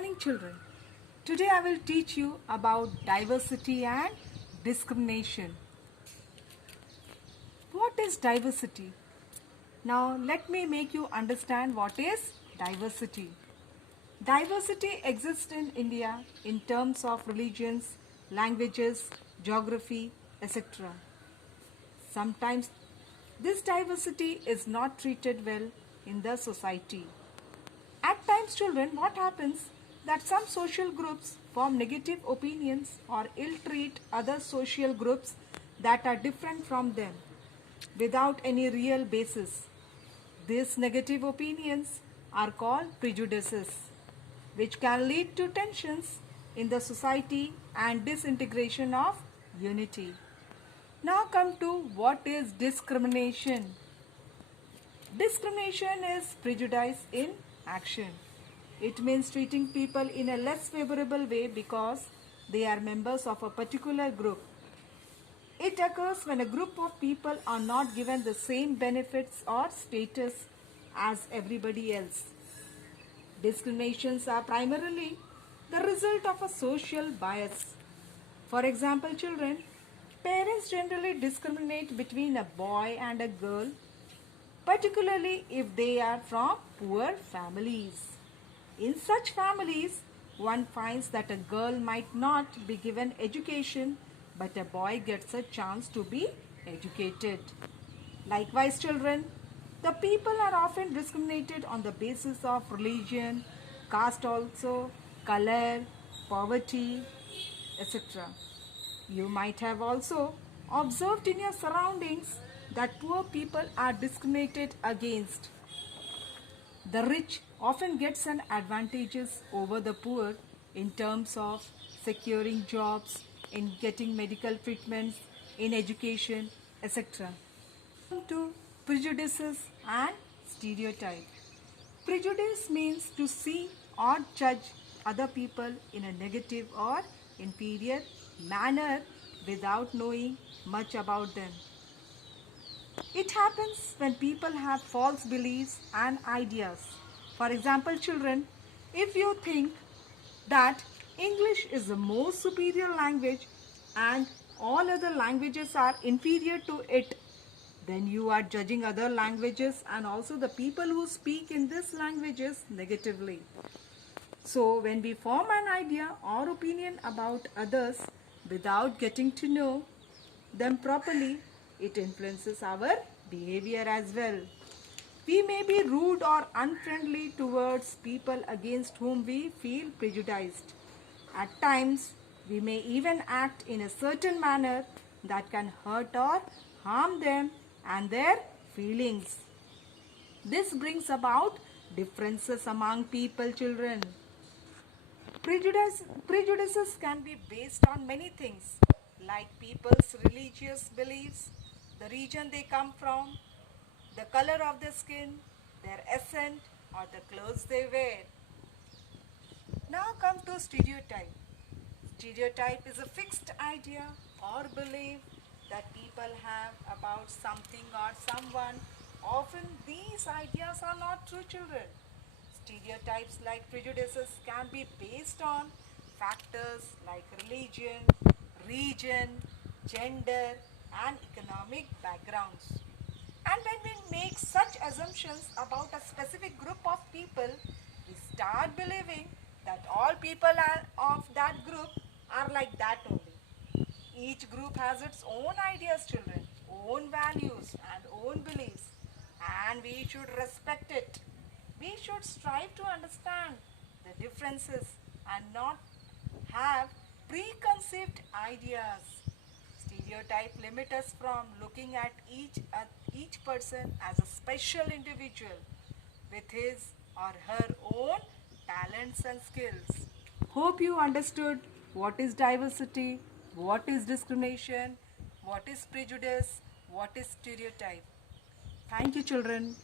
morning, children. Today I will teach you about diversity and discrimination. What is diversity? Now let me make you understand what is diversity. Diversity exists in India in terms of religions, languages, geography, etc. Sometimes this diversity is not treated well in the society. At times, children, what happens that some social groups form negative opinions or ill-treat other social groups that are different from them without any real basis. These negative opinions are called prejudices, which can lead to tensions in the society and disintegration of unity. Now come to what is discrimination. Discrimination is prejudice in action. It means treating people in a less favorable way because they are members of a particular group. It occurs when a group of people are not given the same benefits or status as everybody else. Discriminations are primarily the result of a social bias. For example, children, parents generally discriminate between a boy and a girl, particularly if they are from poor families. In such families, one finds that a girl might not be given education, but a boy gets a chance to be educated. Likewise, children, the people are often discriminated on the basis of religion, caste also, color, poverty, etc. You might have also observed in your surroundings that poor people are discriminated against. The rich often gets an advantages over the poor in terms of securing jobs, in getting medical treatments, in education, etc. Come to prejudices and stereotype. Prejudice means to see or judge other people in a negative or inferior manner without knowing much about them. It happens when people have false beliefs and ideas. For example, children, if you think that English is the most superior language and all other languages are inferior to it, then you are judging other languages and also the people who speak in these languages negatively. So when we form an idea or opinion about others without getting to know them properly, it influences our behavior as well. We may be rude or unfriendly towards people against whom we feel prejudiced. At times, we may even act in a certain manner that can hurt or harm them and their feelings. This brings about differences among people, children. Prejudices can be based on many things like people's religious beliefs, the region they come from, the color of their skin, their accent or the clothes they wear. Now come to stereotype. Stereotype is a fixed idea or belief that people have about something or someone. Often these ideas are not true, children. Stereotypes like prejudices can be based on factors like religion, region, gender, and economic backgrounds. And when we make such assumptions about a specific group of people, we start believing that all people of that group are like that only. Each group has its own ideas, children, own values and own beliefs, and we should respect it. We should strive to understand the differences and not have preconceived ideas. Stereotype limit us from looking at each person as a special individual with his or her own talents and skills. Hope you understood what is diversity, what is discrimination, what is prejudice, what is stereotype. Thank you, children.